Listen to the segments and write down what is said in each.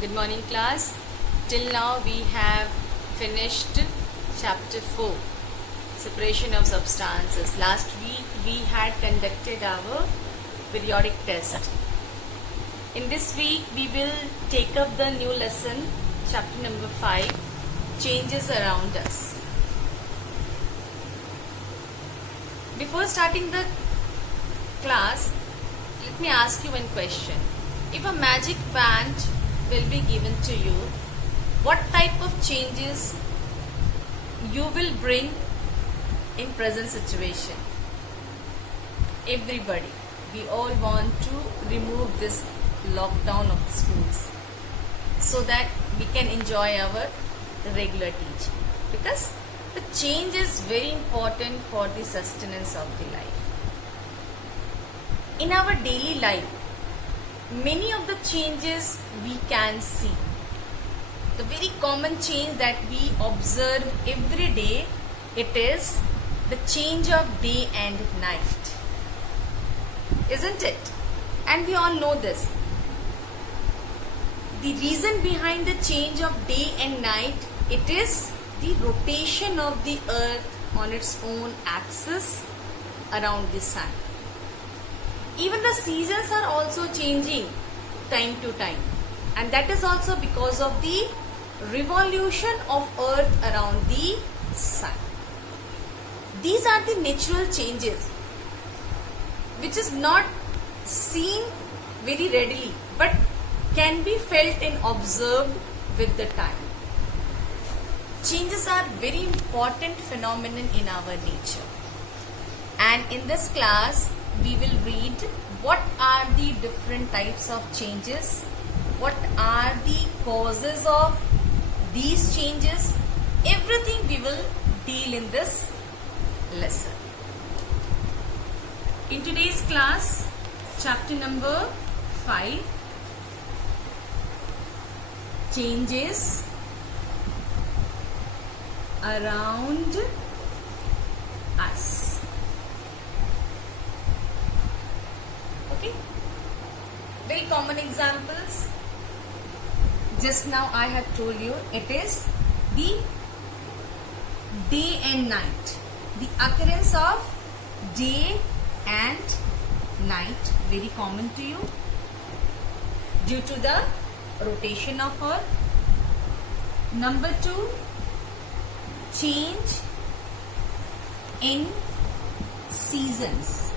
Good morning, class. Till now we have finished chapter 4, separation of substances. Last week we had conducted our periodic test. In this week we will take up the new lesson, chapter number 5, changes around us. Before starting the class, let me ask you one question. If a magic wand will be given to you, what type of changes you will bring in present situation? Everybody, we all want to remove this lockdown of the schools so that we can enjoy our regular teaching, because the change is very important for the sustenance of the life. In our daily life, many of the changes we can see. The very common change that we observe every day, it is the change of day and night. Isn't it? And we all know this. The reason behind the change of day and night, it is the rotation of the earth on its own axis around the sun. Even the seasons are also changing time to time, and that is also because of the revolution of earth around the sun. These are the natural changes which is not seen very readily but can be felt and observed with the time. Changes are very important phenomenon in our nature, and in this class we will read what are the different types of changes, what are the causes of these changes. Everything we will deal in this lesson. In today's class, chapter number 5, changes around us. Okay, very common examples. Just now I have told you, it is the day and night, the occurrence of day and night, very common to you due to the rotation of earth. Number 2, change in seasons.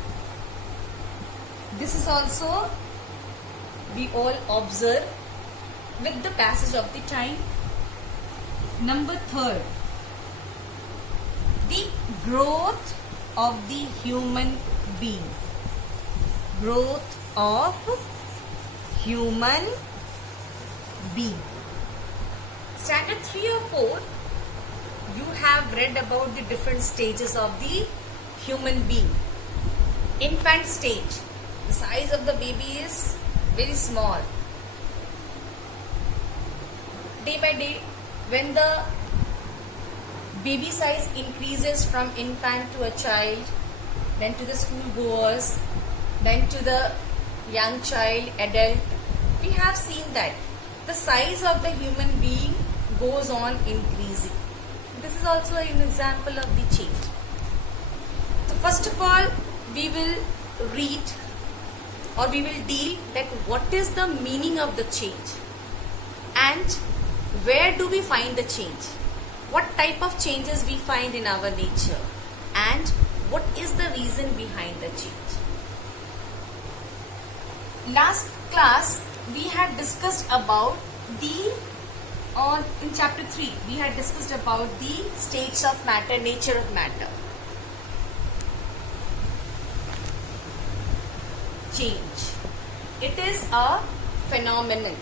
This is also we all observe with the passage of the time. Number 3, the growth of the human being. Growth of human being. Standard 3 or 4, you have read about the different stages of the human being. Infant stage. The size of the baby is very small. Day by day, when the baby size increases from infant to a child, then to the school goers, then to the young child, adult, we have seen that the size of the human being goes on increasing. This is also an example of the change. So first of all, we will read or we will deal that what is the meaning of the change and where do we find the change, what type of changes we find in our nature, and what is the reason behind the change. Last class we had discussed about in chapter 3 we had discussed about the states of matter, nature of matter. Change, it is a phenomenon,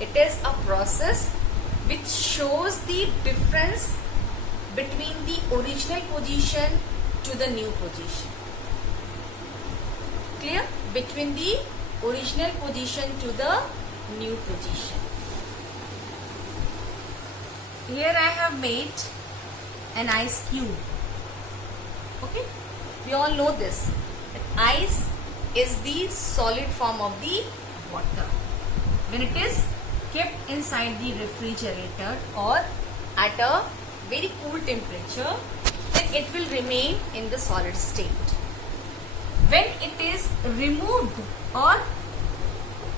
it is a process which shows the difference between the original position to the new position. Clear? Between the original position to the new position. Here I have made an ice cube. Okay, we all know this. Ice is the solid form of the water. When it is kept inside the refrigerator or at a very cool temperature, then it will remain in the solid state. When it is removed or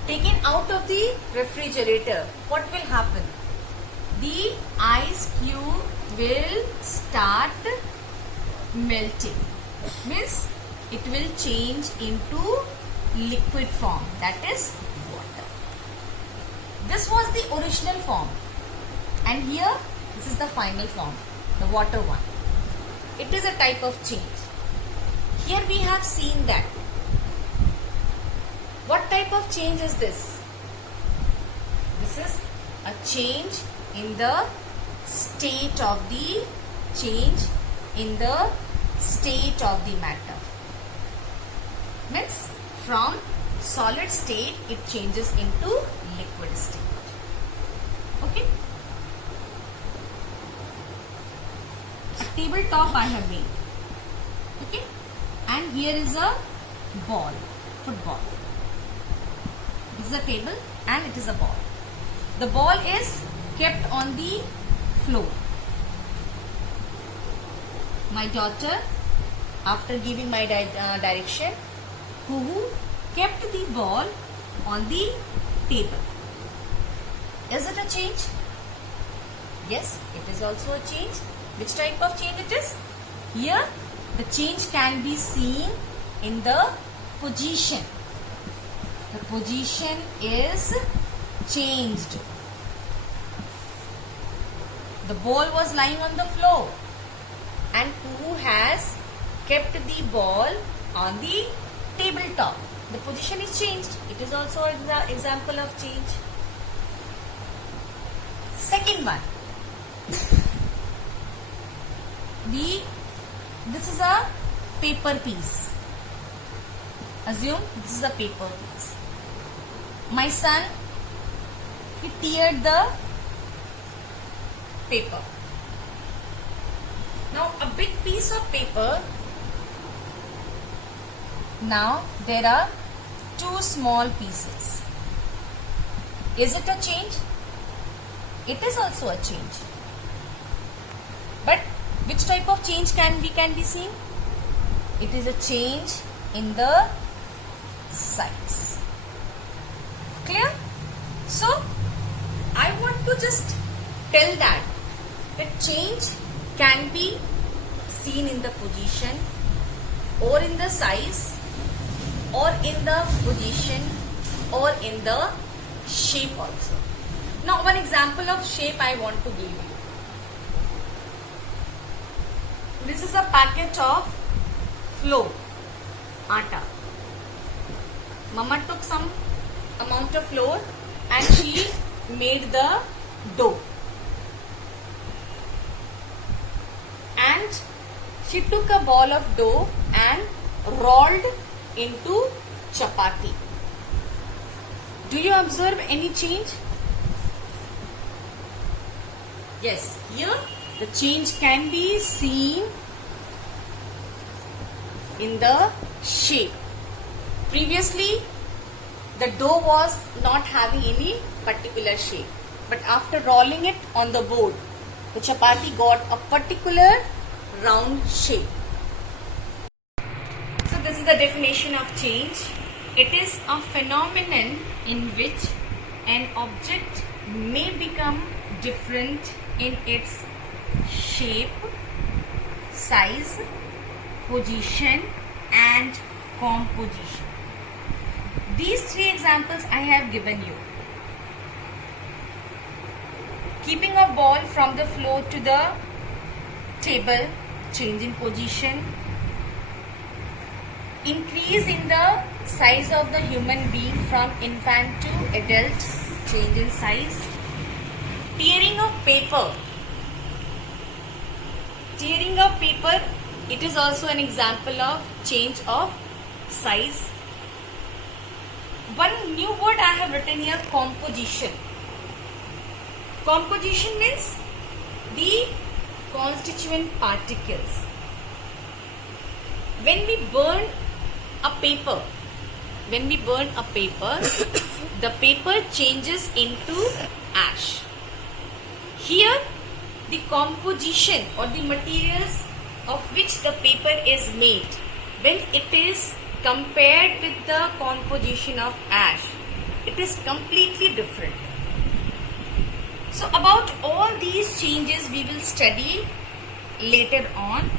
taken out of the refrigerator, what will happen? The ice cube will start melting. Means it will change into liquid form, that is water. This was the original form, and here this is the final form, the water one. It is a type of change. Here we have seen that. What type of change is this? This is a change in the state of the matter. Means from solid state it changes into liquid state. Okay. A tabletop I have made. Okay. And here is a ball, football. This is a table and it is a ball. The ball is kept on the floor. My daughter, after giving my direction, who kept the ball on the table. Is it a change? Yes, it is also a change. Which type of change it is? Here, the change can be seen in the position. The position is changed. The ball was lying on the floor and Kuhu has kept the ball on the tabletop. The position is changed. It is also an example of change. Second one. This is a paper piece. Assume this is a paper piece. My son, he teared the paper. Now a big piece of paper. Now there are two small pieces. Is it a change? It is also a change. But which type of change can be seen? It is a change in the size. Clear? So I want to just tell that change can be seen in the position or in the size or in the position or in the shape also. Now one example of shape I want to give you. This is a packet of flour, atta. Mama took some amount of flour and she made the dough. And she took a ball of dough and rolled into chapati. Do you observe any change? Yes, here the change can be seen in the shape. Previously, the dough was not having any particular shape. But after rolling it on the board, the chapati got a particular round shape. So this is the definition of change. It is a phenomenon in which an object may become different in its shape, size, position and composition. These three examples I have given you. Keeping a ball from the floor to the table, change in position. Increase in the size of the human being from infant to adult, change in size. Tearing of paper. Tearing of paper, it is also an example of change of size. One new word I have written here, composition. Composition means the constituent particles. When we burn a paper, when we burn a paper, the paper changes into ash. Here, the composition or the materials of which the paper is made, when it is compared with the composition of ash, it is completely different. So about all these changes we will study later on.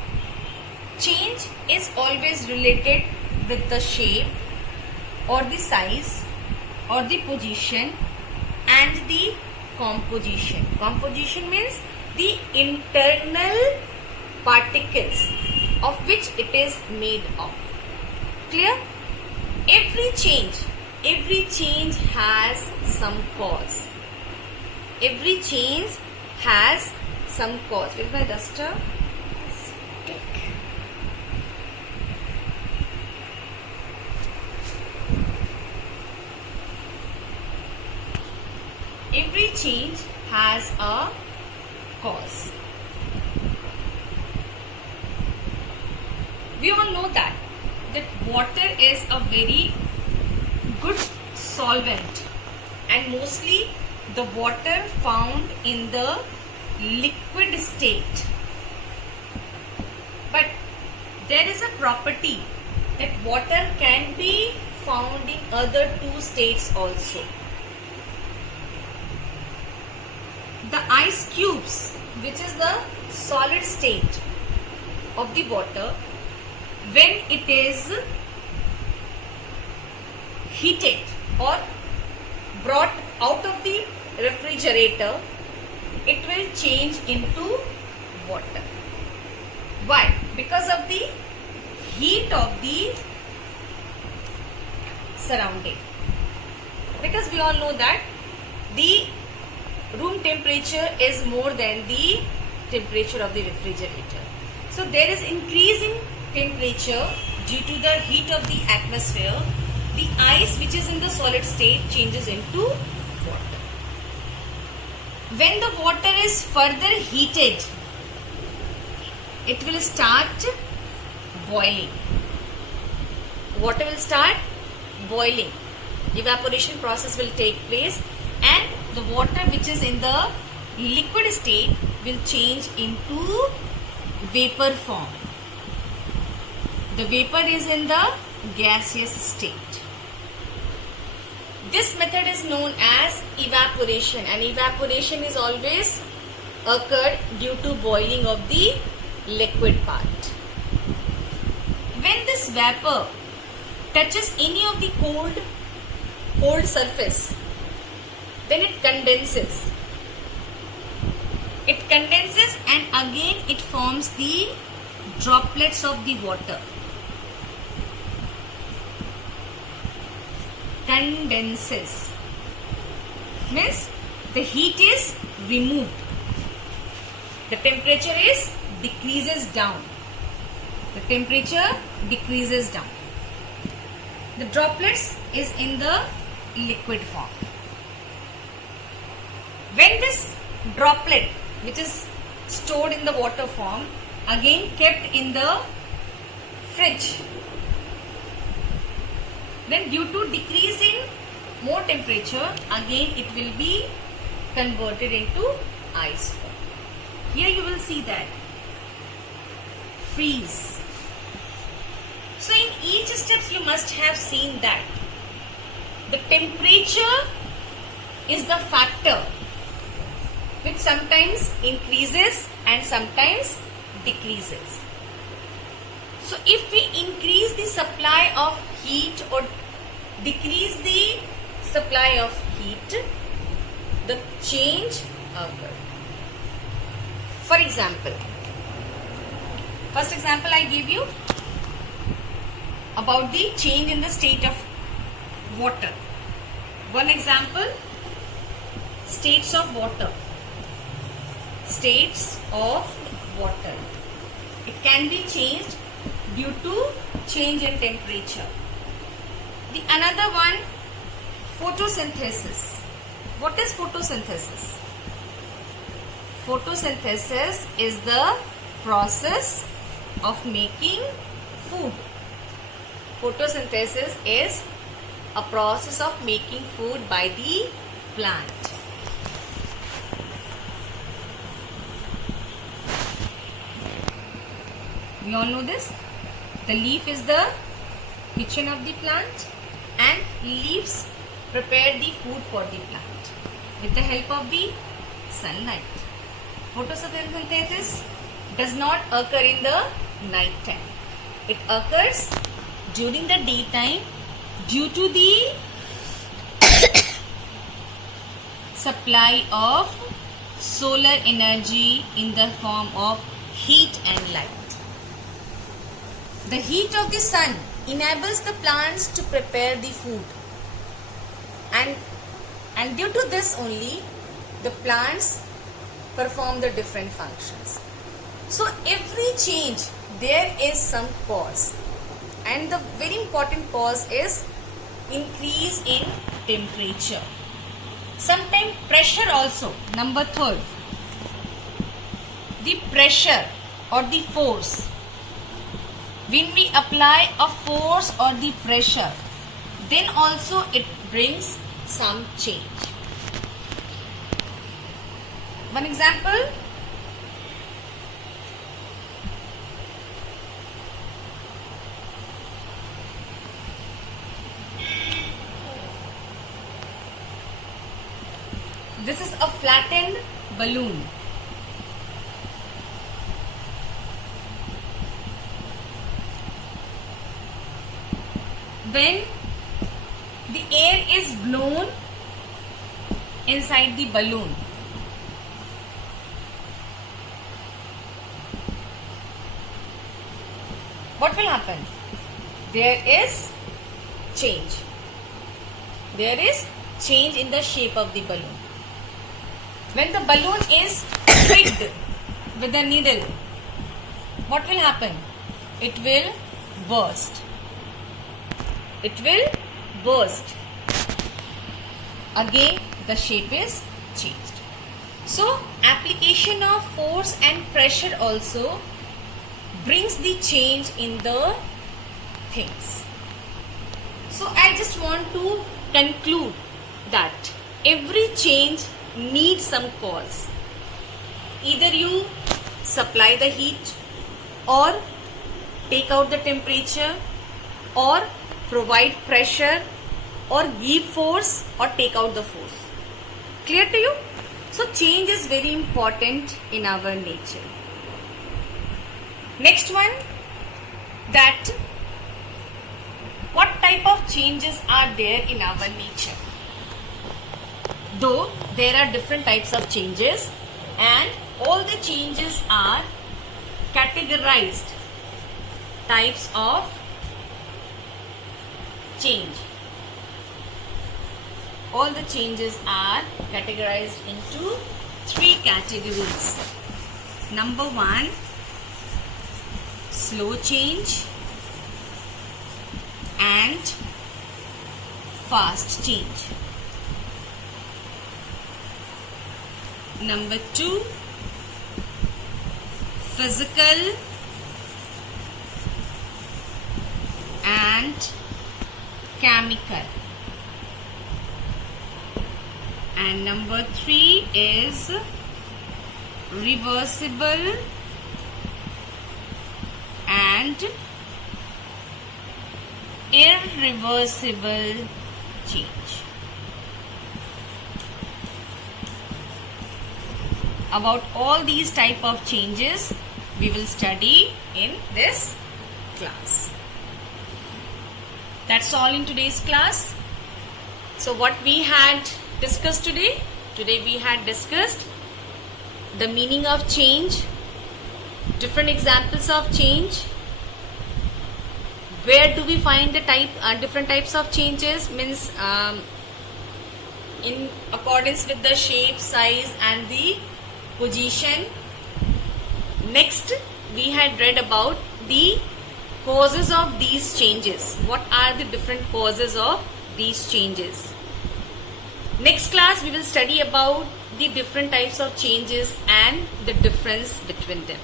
Change is always related with the shape or the size or the position and the composition. Composition means the internal particles of which it is made of. Clear? Every change has some cause. Every change has some cause. With my duster, every change has a cause. We all know that water is a very good solvent, and mostly the water found in the liquid state. But there is a property that water can be found in other two states also. The ice cubes, which is the solid state of the water, when it is heated or brought out of the refrigerator, it will change into water. Why? Because of the heat of the surrounding. Because we all know that the room temperature is more than the temperature of the refrigerator. So there is increase in temperature due to the heat of the atmosphere. The ice which is in the solid state changes into water. When the water is further heated, it will start boiling. Water will start boiling. Evaporation process will take place, and the water which is in the liquid state will change into vapor form. The vapor is in the gaseous state. This method is known as evaporation, and evaporation is always occurred due to boiling of the liquid part. When this vapor touches any of the cold surface, then it condenses. It condenses and again it forms the droplets of the water. Condenses means the heat is removed. The temperature is decreases down. The temperature decreases down. The droplets is in the liquid form. When this droplet, which is stored in the water form, again kept in the fridge, then due to decrease in more temperature, again it will be converted into ice form. Here you will see that freeze. So in each steps you must have seen that the temperature is the factor which sometimes increases and sometimes decreases. So if we increase the supply of heat or decrease the supply of heat, the change occurs. For example, first example I give you about the change in the state of water. One example, states of water. States of water. It can be changed due to change in temperature. The another one, photosynthesis. What is photosynthesis? Photosynthesis is the process of making food. Photosynthesis is a process of making food by the plant. We all know this. The leaf is the kitchen of the plant, and leaves prepare the food for the plant with the help of the sunlight. Photosynthesis does not occur in the night time. It occurs during the daytime due to the supply of solar energy in the form of heat and light. The heat of the sun enables the plants to prepare the food, and due to this only the plants perform the different functions. So every change there is some cause, and the very important cause is increase in temperature. Sometimes pressure also. Number third, the pressure or the force. When we apply a force or the pressure, then also it brings some change. One example. This is a flattened balloon. When the air is blown inside the balloon, what will happen? There is change. There is change in the shape of the balloon. When the balloon is pricked with a needle, what will happen? It will burst. It will burst. Again, the shape is changed. So, application of force and pressure also brings the change in the things. So, I just want to conclude that every change needs some cause. Either you supply the heat, or take out the temperature, or provide pressure, or give force, or take out the force. Clear to you? So change is very important in our nature. Next one, that what type of changes are there in our nature? Though there are different types of changes, and all the changes are categorized types of change. All the changes are categorized into 3 categories. Number 1, slow change and fast change. Number 2, physical and chemical. And number 3 is reversible and irreversible change. About all these type of changes we will study in this class. That's all in today's class. So what we had discussed today we had discussed the meaning of change, different examples of change, where do we find the different types of changes, means in accordance with the shape, size and the position. Next we had read about the causes of these changes. What are the different causes of these changes? Next class we will study about the different types of changes and the difference between them.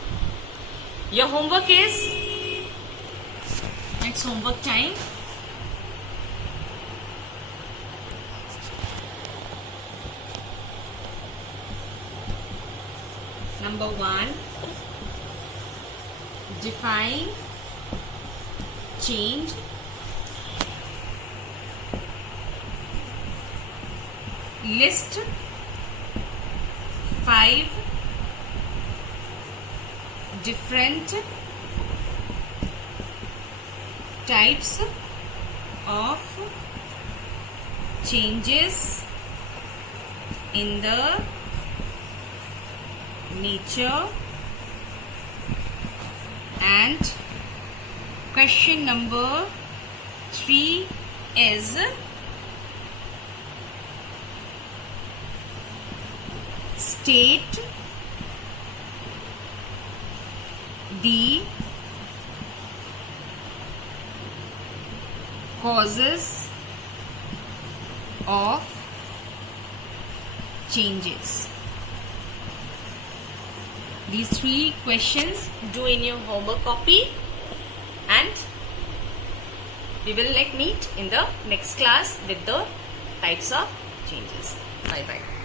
Your homework is, it's homework time. Number 1, define change. List 5 different types of changes in the nature. And question number 3 is state the causes of changes. These 3 questions do in your homework copy, and we will meet in the next class with the types of changes. Bye bye.